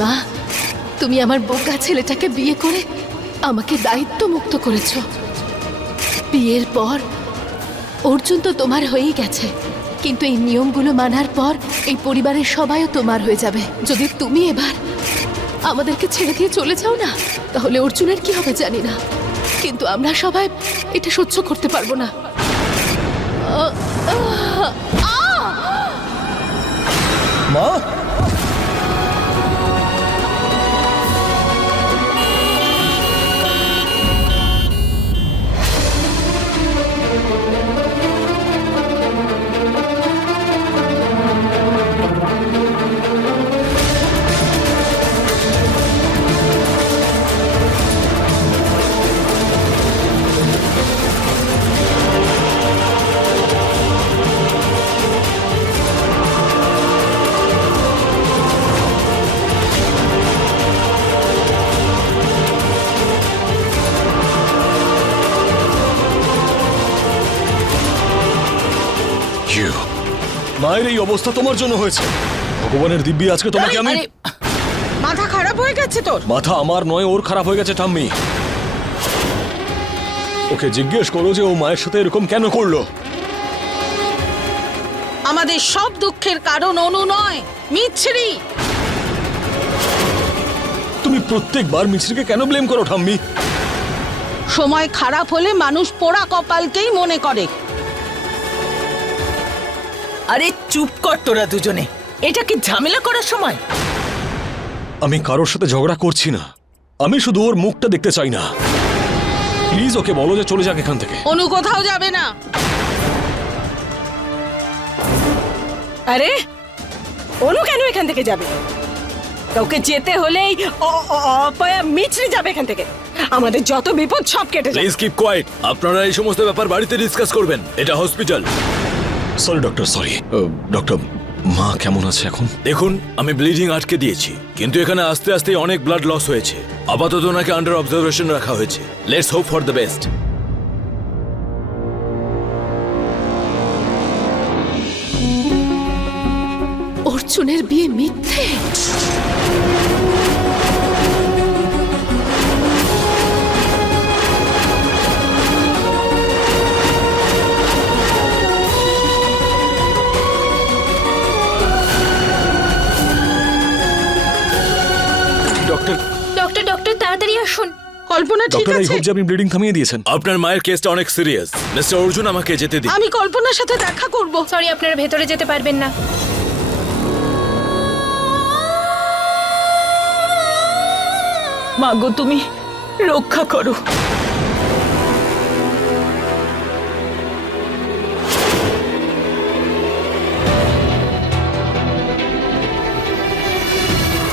মা, তুমি আমার বোকা ছেলেটাকে বিয়ে করে আমাকে দায়িত্ব মুক্ত করেছ। বিয়ের পর অর্জুন তো তোমার হয়েই গেছে, কিন্তু এই নিয়মগুলো মানার পর এই পরিবারের সবাইও তোমার হয়ে যাবে। যদি তুমি এবার আমাদেরকে ছেড়ে দিয়ে চলে যাও না, তাহলে অর্জুনের কি হবে জানি না। কিন্তু আমরা সবাই এটা সহ্য করতে পারব না। মা মায়ের এই অবস্থা তোমার জন্য হয়েছে। ভগবানের দিব্যি আজকে তোমাকে আমি মাথা খারাপ হয়ে গেছে তোর। মাথা আমার নয় ওর খারাপ হয়ে গেছে ঠাম্মি। ওকে জিজ্ঞেস করো যে ও মায়ের সাথে এরকম কেন করল। আমাদের সব দুঃখের কারণ অনু নয় মিছরি। তুমি প্রত্যেকবার মিছরিকে কেন ব্লেম করো ঠাম্মি? সময় খারাপ হলে মানুষ পোড়া কপালকেই মনে করে। আরে চুপ কর তোরা দুজনে। এটা কি ঝামেলা করার সময়? আমি কারোর সাথে ঝগড়া করছি না। আমি শুধু ওর মুখটা দেখতে চাই না। প্লিজ ওকে বলো যে চলে যাক এখান থেকে। অনু কোথাও যাবে না। আরে অনু কেন এখান থেকে যাবে? ওকে যেতে হলেই অ- অ- অপয়া মিছরি যাবে এখান থেকে। আমাদের যত বিপদ সব কেটে যাবে। প্লিজ কিপ কোয়াইট আপনারা এই সমস্ত ব্যাপার বাড়িতে ডিসকাস করবেন। এটা hospital sorry doctor sorry doctor মা কেমন আছে এখন? দেখুন আমি ব্লিডিং আটকে দিয়েছি কিন্তু এখানে আস্তে আস্তে অনেক ব্লাড লস হয়েছে। আপাতত ওনাকে আন্ডার অবজারভেশন রাখা হয়েছে। Let's hope for the best অর্জুনের বিয়ে মিথ্যে। তাড়াতাড়ি আসুন। কল্পনা ঠিক ডক্টর আই আছে। হোপ যে আপনি ব্লিডিং থামিয়ে দিয়েছেন। আপনার মায়ের কেসটা অনেক সিরিয়াস মিস্টার অর্জুন আমাকে যেতে দিন। আমি কল্পনার সাথে দেখা করব। সরি আপনারা ভেতরে যেতে পারবেন না। মাগো তুমি রক্ষা করো।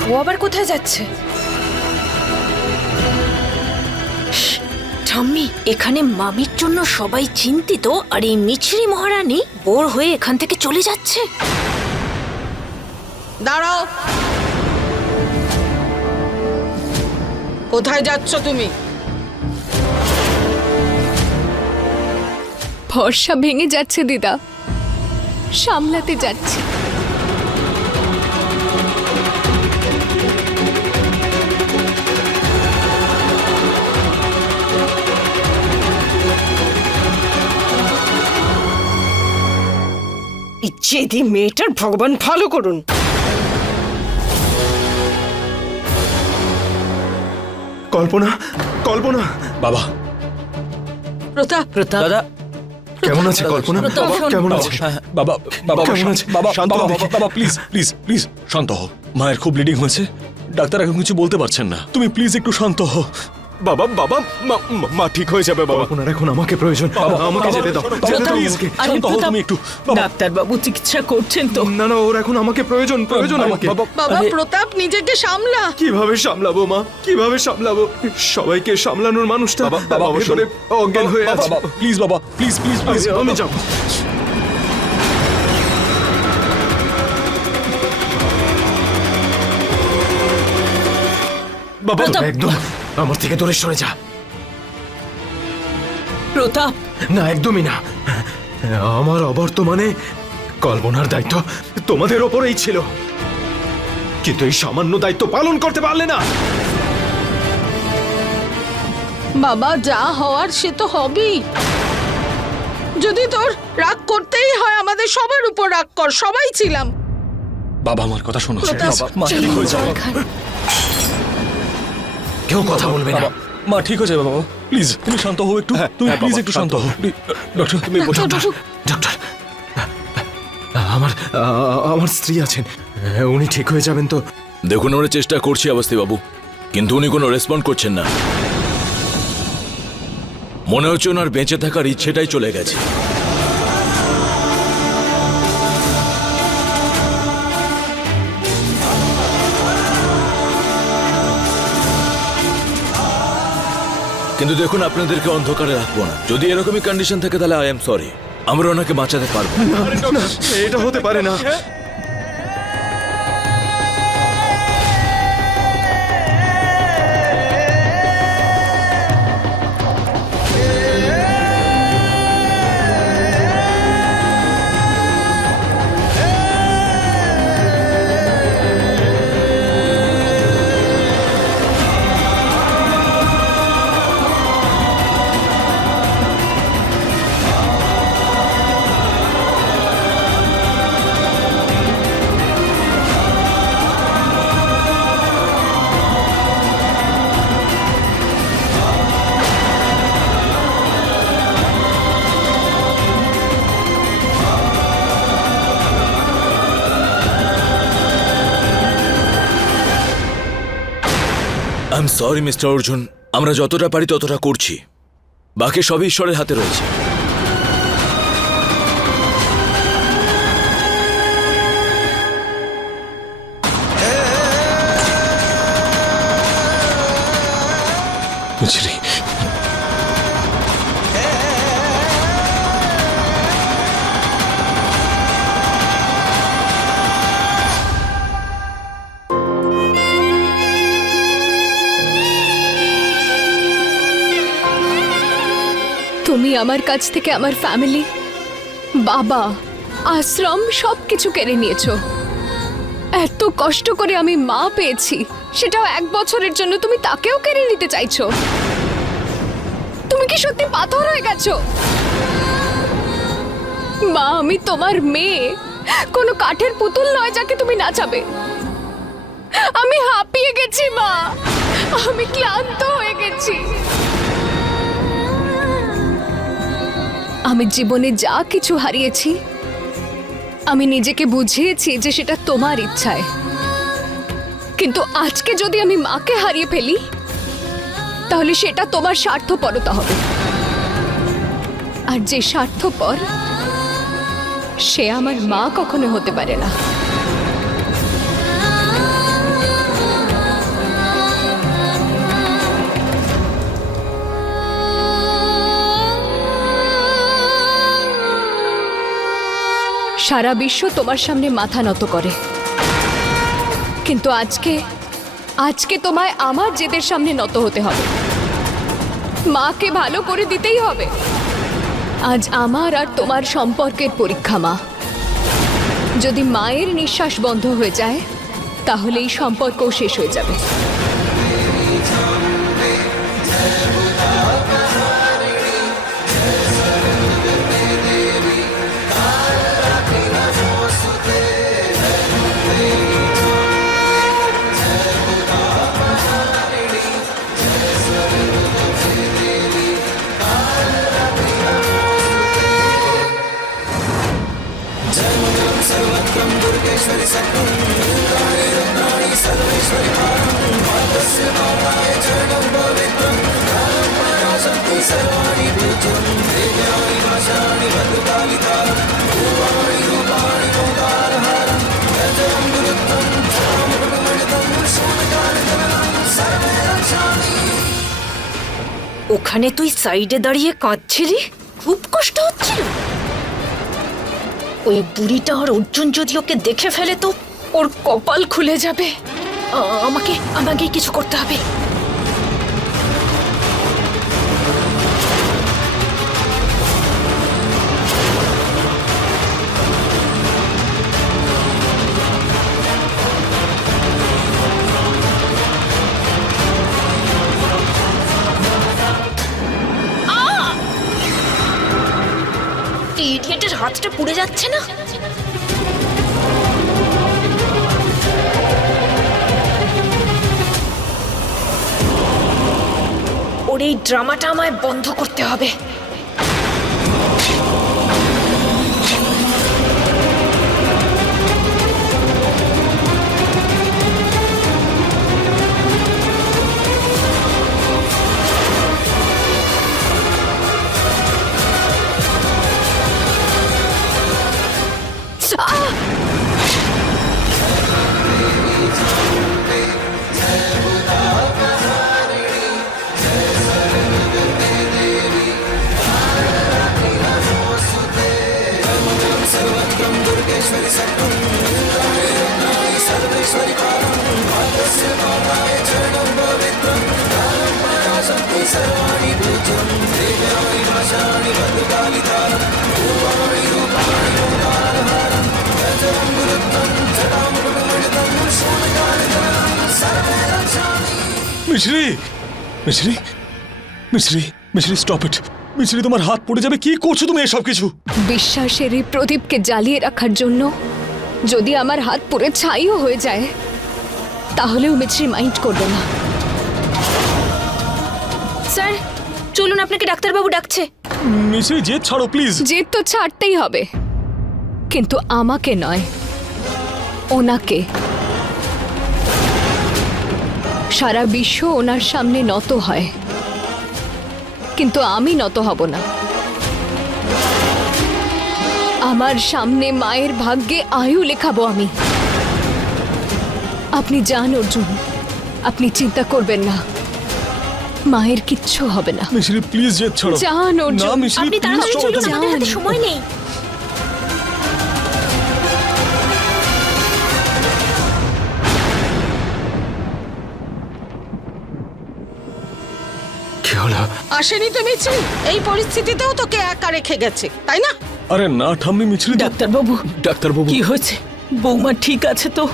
ও আবার কোথায় যাচ্ছে? ঠাম্মি এখানে মামির জন্য সবাই চিন্তিত আর এই মিছরি মহারানী বোর হয়ে এখান থেকে চলে যাচ্ছে। দাঁড়াও। কোথায় যাচ্ছ তুমি? ভরসা ভেঙে যাচ্ছে দিদা। সামলাতে যাচ্ছি। জেদি মেয়েটার ভগবান ভালো করুন। কল্পনা কল্পনা। বাবা। প্রতাপ প্রতাপ। দাদা। কেমন আছে কল্পনা? কেমন আছে? বাবা বাবা কেমন আছে? বাবা শান্ত বাবা হও বাবা প্লিজ প্লিজ প্লিজ শান্ত হও। মায়ের খুব ব্লিডিং হয়েছে। ডাক্তার এখন কিছু বলতে পারছেন না। তুমি প্লিজ একটু শান্ত হও। বাবা বাবা মা- ঠিক হয়ে যাবে বাবা। ওনার এখন আমাকে প্রয়োজন। আমাকে যেতে দাও। তুমি একটু ডাক্তার বাবু চিকিৎসা করছেন তো। না না ওর এখন আমাকে প্রয়োজন প্রয়োজন আমাকে। বাবা, বাবা প্রতাপ নিজেকে সামলা। কীভাবে সামলাবো মা? কীভাবে সামলাবো? সবাইকে সামলানোর মানুষটা বাবা, বাবা, ভেতরে অজ্ঞান হয়ে আছে। প্লিজ বাবা প্লিজ প্লিজ প্লিজ আমি যাব। বাবা একদম আমার থেকে দূরে সরে যা। প্রতাপ! না একদমই না। আমার অবর্তমানে কল্পনার দায়িত্ব তোমাদের ওপরেই ছিল। কিন্তু এই সামান্য দায়িত্ব পালন করতে পারলে না। বাবা যা হওয়ার সে তো হবেই। যদি তোর রাগ করতেই হয় আমাদের সবার উপর রাগ কর সবাই ছিলাম। বাবা আমার কথা শোনো। প্রতাপ, মা কেউ কথা বলবে না। মা ঠিক হয়ে যাবে বাবা। প্লিজ তুমি শান্ত হও একটু। হ্যাঁ, তুমি হ্যাঁ, প্লিজ একটু শান্ত শান্ত হও। ডক্টর তুমি বসো ডক্টর ডক্টর আমার আমার স্ত্রী আছেন। উনি ঠিক হয়ে যাবেন তো? দেখুন আমরা চেষ্টা করছি অবস্থি বাবু কিন্তু উনি কোনো রেসপন্ড করছেন না। মনে হচ্ছে ওনার বেঁচে থাকার ইচ্ছেটাই চলে গেছে। কিন্তু দেখুন, আপনাদেরকে অন্ধকারে রাখব না। যদি এরকমই কন্ডিশন থাকে, তাহলে আই এম সরি আমরা ওনাকে বাঁচাতে পারব। এটা হতে পারে না। সরি মিস্টার অর্জুন আমরা যতটা পারি ততটা করছি। বাকি সবই ঈশ্বরের হাতে রয়েছে। বুঝলি? আমার কাছ থেকে আমার ফ্যামিলি বাবা, আশ্রম সব কিছু কেড়ে নিয়েছো। এত কষ্ট করে আমি মা পেয়েছি, সেটাও এক বছরের জন্য তুমি তাকেও কেড়ে নিতে চাইছো। তুমি কি সত্যি পাথর হয়ে গেছো? মা, আমি তোমার মেয়ে, কোনো কাঠের পুতুল নয় যাকে তুমি নাচাবে। আমি হাঁপিয়ে গেছি মা, আমি ক্লান্ত হয়ে গেছি। আমি জীবনে যা কিছু হারিয়েছি, আমি নিজেকে বুঝিয়েছি যে সেটা তোমার ইচ্ছায়। কিন্তু আজকে যদি আমি মাকে হারিয়ে ফেলি, তাহলে সেটা তোমার স্বার্থপরতা হবে। আর যে স্বার্থপর, সে আমার মা কখনো হতে পারে না। সারা বিশ্ব তোমার সামনে মাথা নত করে। কিন্তু আজকে আজকে তোমায় আমার জেদের সামনে নত হতে হবে। মাকে ভালো করে দিতেই হবে। আজ আমার আর তোমার সম্পর্কের পরীক্ষা, মা। যদি মায়ের নিঃশ্বাস বন্ধ হয়ে যায়, তাহলে এই সম্পর্কও শেষ হয়ে যাবে। ওখানে তুই সাইডে দাঁড়িয়ে কাঁদছিলি? খুব কষ্ট হচ্ছিল ওই বুড়িটা আর অর্জুন যদি ওকে দেখে ফেলে তো ওর কপাল খুলে যাবে। আমাকে আমাকে কিছু করতে হবে। হাতটা পুড়ে যাচ্ছে না? ওর এই ড্রামাটা আমায় বন্ধ করতে হবে। মিছরি মিছরি মিছরি মিছরি স্টপ ইট মিছরি তোমার হাত পড়ে যাবে। কি করছ তুমি এসব কিছু? বিশ্বাসের এই প্রদীপকে জ্বালিয়ে রাখার জন্য যদি আমার হাত পুরো ছাইও হয়ে যায় তাহলেও মিছরি মাইন্ড করবে না। স্যার চলুন আপনাকে ডাক্তারবাবু ডাকছে। মিছরি জেদ ছাড়ো প্লিজ জেদ তো ছাড়তেই হবে। কিন্তু আমাকে নয় ওনাকে। সারা বিশ্ব ওনার সামনে নত হয়। কিন্তু আমি নত হব না। আমার সামনে মায়ের ভাগ্যে আয়ু লেখাবো আমি। আপনি যান অর্জুন। আপনি চিন্তা করবেন না। মায়ের কিচ্ছু হবে না। মিছরি প্লিজ জেদ ছাড়ো। যান না অর্জুন আপনি তাড়াতাড়ি চলুন আমাদের হাতে সময় নেই। আসেনি তো মিছরি এই পরিস্থিতিতেও তোকে একা রেখে গেছে তাই না? আরে না ঠাম্মি মিছরি তো- ডাক্তারবাবু ডাক্তারবাবু। কি হয়েছে? বৌমা ঠিক আছে তো?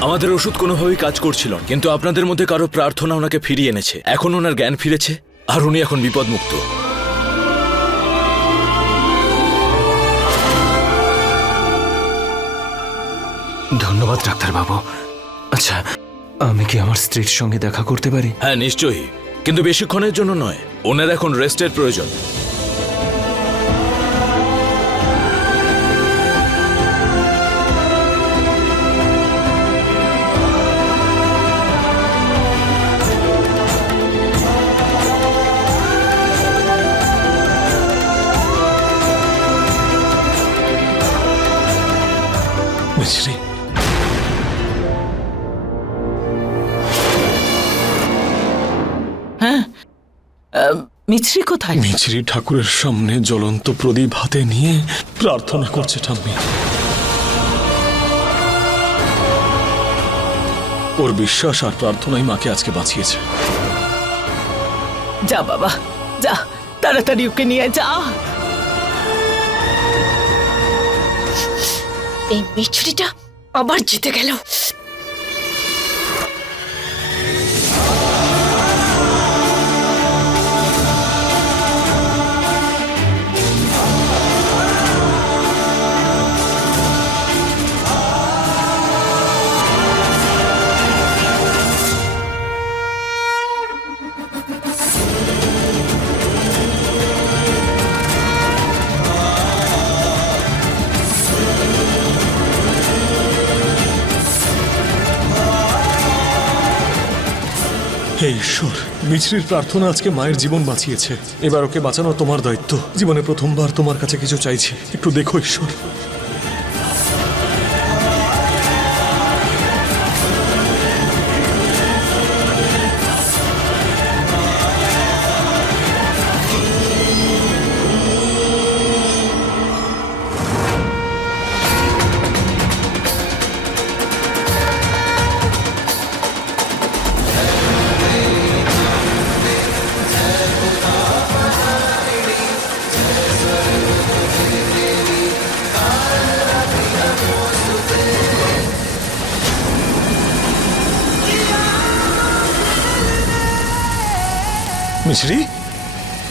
আমাদের ওষুধ কোনোভাবেই কাজ করছিল না কিন্তু আপনাদের মধ্যে কারও প্রার্থনা ওনাকে ফিরিয়ে এনেছে। এখন ওনার জ্ঞান ফিরেছে আর উনি এখন বিপদমুক্ত। ধন্যবাদ ডাক্তারবাবু। আচ্ছা আমি কি আমার স্ত্রীর সঙ্গে দেখা করতে পারি? হ্যাঁ নিশ্চয়ই। কিন্তু বেশিক্ষণের জন্য নয়। ওনার এখন রেস্টের প্রয়োজন। মিছরি মিছরি কোথায়? মিছরি ঠাকুরের সামনে জ্বলন্ত প্রদীপ হাতে নিয়ে প্রার্থনা করছে ঠাম্মি। ওর বিশ্বাস আর প্রার্থনাই মাকে আজকে বাঁচিয়েছে। যা বাবা যা তাড়াতাড়ি ওকে নিয়ে যা। এই মিছরিটা আবার জিতে গেল। মিছরির প্রার্থনা আজকে মায়ের জীবন বাঁচিয়েছে। এবার ওকে বাঁচানো তোমার দায়িত্ব। জীবনে প্রথমবার তোমার কাছে কিছু চাইছি। একটু দেখো ঈশ্বর।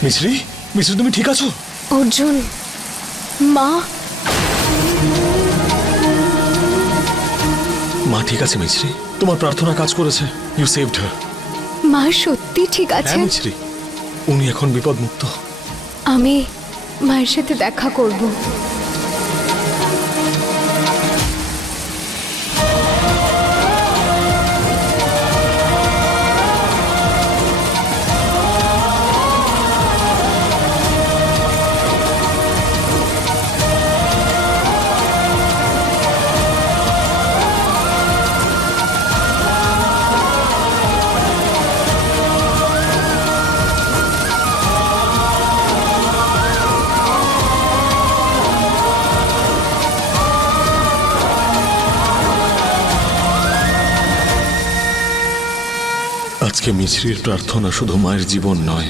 মিছরি মিছরি তুমি ঠিক আছো? অর্জুন মা? মা ঠিক আছে মিশ্রি তোমার প্রার্থনা কাজ করেছে। ইউ সেভড হার মা সত্যি ঠিক আছে মিশ্রি উনি এখন বিপদমুক্ত। আমি মায়ের সাথে দেখা করব। আজকে মিছরির প্রার্থনা শুধু মায়ের জীবন নয়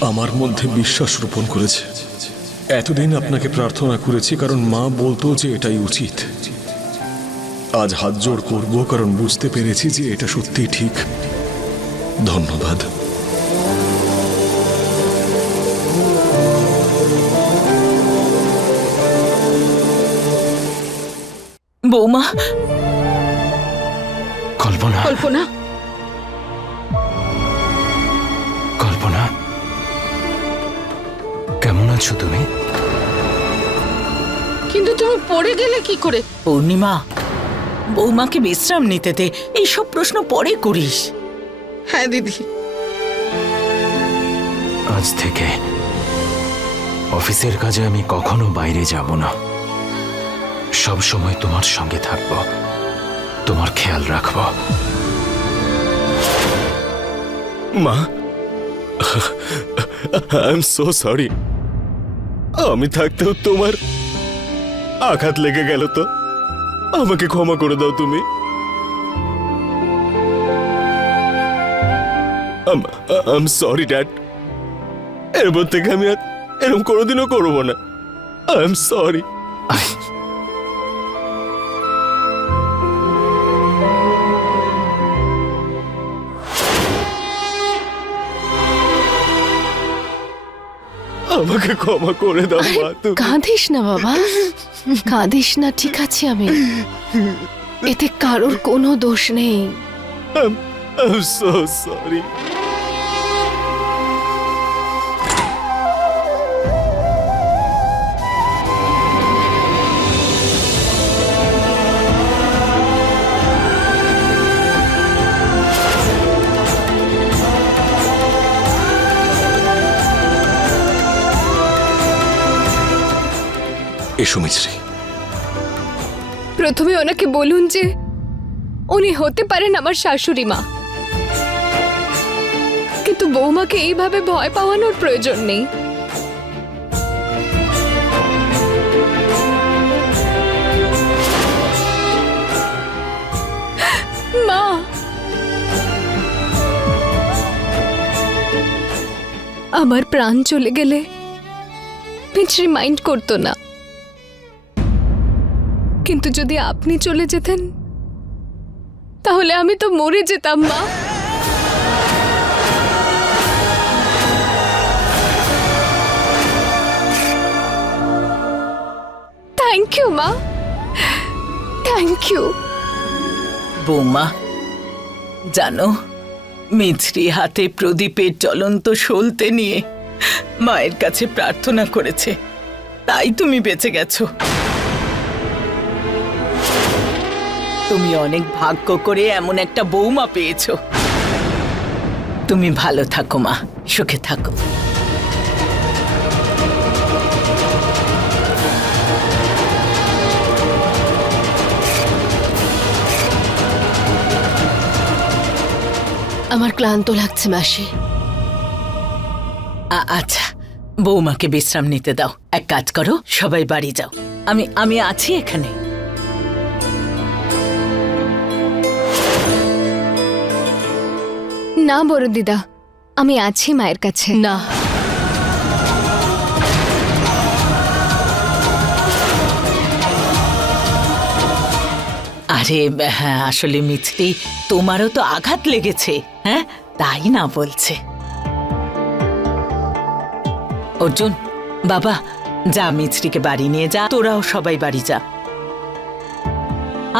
আমার মধ্যে বিশ্বাস রোপণ করেছে। এতদিন আপনাকে প্রার্থনা করেছি কারণ মা বলতো যে এটাই উচিত। আজ হাত জোড় করব কারণ বুঝতে পেরেছি যে এটা সত্যিই ঠিক। ধন্যবাদ। বৌমা। কল্পনা কল্পনা। কল্পনা। আছো তুমি কিন্তু তুমি পড়ে গেলে কি করে পূর্ণিমা বৌমাকে বিশ্রাম নিতে দে এইসব প্রশ্ন পরে করিস হ্যাঁ দিদি আজ থেকে অফিসের কাজে আমি কখনো বাইরে যাব না সব সময় তোমার সঙ্গে থাকব তোমার খেয়াল রাখব মা আই এম সো সরি আমি থাকতেও তোমার আঘাত লেগে গেল তো। আমাকে ক্ষমা করে দাও তুমি। আই এম সরি ড্যাড এরপর থেকে আমি আর এরকম কোনোদিনও করব না। আই এম সরি আমাকে ক্ষমা করে দাও মা তুমি। কাঁদিস না বাবা। কাঁদিস না ঠিক আছে আমি। এতে কারোর কোনো দোষ নেই। আই এম সো সরি এসো মিছরি প্রথমে ওনাকে বলুন যে উনি হতে পারেন আমার শাশুড়ি মা। কিন্তু বৌমাকে এইভাবে ভয় পাওয়ানোর প্রয়োজন নেই। মা! আমার প্রাণ চলে গেলে পিছরি মাইন্ড করতো না। কিন্তু যদি আপনি চলে যেতেন, তাহলে আমি তো মরে যেতাম, মা। থ্যাংক ইউ মা। থ্যাংক ইউ বৌমা, জানো, মিছরি হাতে প্রদীপের জ্বলন্ত সলতে নিয়ে মায়ের কাছে প্রার্থনা করেছে। তাই তুমি বেঁচে গেছো। তুমি অনেক ভাগ্য করে এমন একটা বৌমা পেয়েছ। তুমি ভালো থাকো মা। সুখে থাকো। আমার ক্লান্ত লাগছে মাসি। আচ্ছা বৌমাকে বিশ্রাম নিতে দাও। এক কাজ করো সবাই বাড়ি যাও। আমি আমি আছি এখানে। না বড় দিদা, আমি আছি মায়ের কাছে। না। আরে হ্যাঁ আসলে মিছরি তোমারও তো আঘাত লেগেছে হ্যাঁ? তাই না বলছে। অর্জুন, বাবা, যা মিছরিকে বাড়ি নিয়ে যা, তোরাও সবাই বাড়ি যা।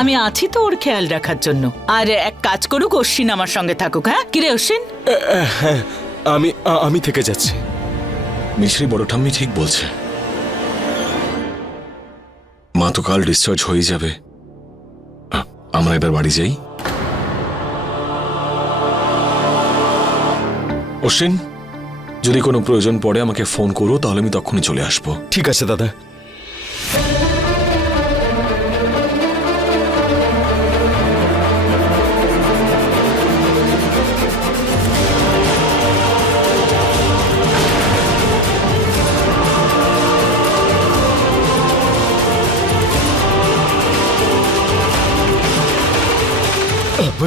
আমি আছি তো ওর খেয়াল রাখার জন্য। আর এক কাজ করুক অশ্বিন আমার সঙ্গে থাকুক হ্যাঁ? কিরে অশ্বিন? হ্যাঁ আমি আমি থেকে যাচ্ছি। মিশ্রি বড় ঠাম্মি ঠিক বলছে। মা তো কাল ডিসচার্জ হয়ে যাবে। আমরা এবার বাড়ি যাই। অশ্বিন যদি কোনো প্রয়োজন পড়ে আমাকে ফোন করো তাহলে আমি তখনই চলে আসব। ঠিক আছে দাদা।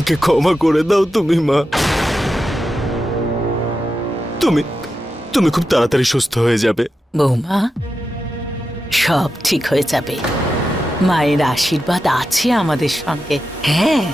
আমাকে ক্ষমা করে দাও তুমি, মা। তুমি তুমি খুব তাড়াতাড়ি সুস্থ হয়ে যাবে। বৌমা, সব ঠিক হয়ে যাবে। মায়ের আশীর্বাদ আছে আমাদের সঙ্গে। হ্যাঁ।